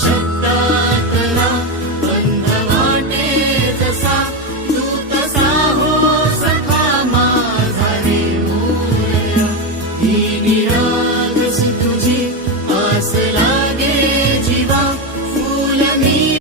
शब्दातला बंध वाटे जसा तू तसा हो सखा माझा रे मोरया. ही निरागस तुझी आस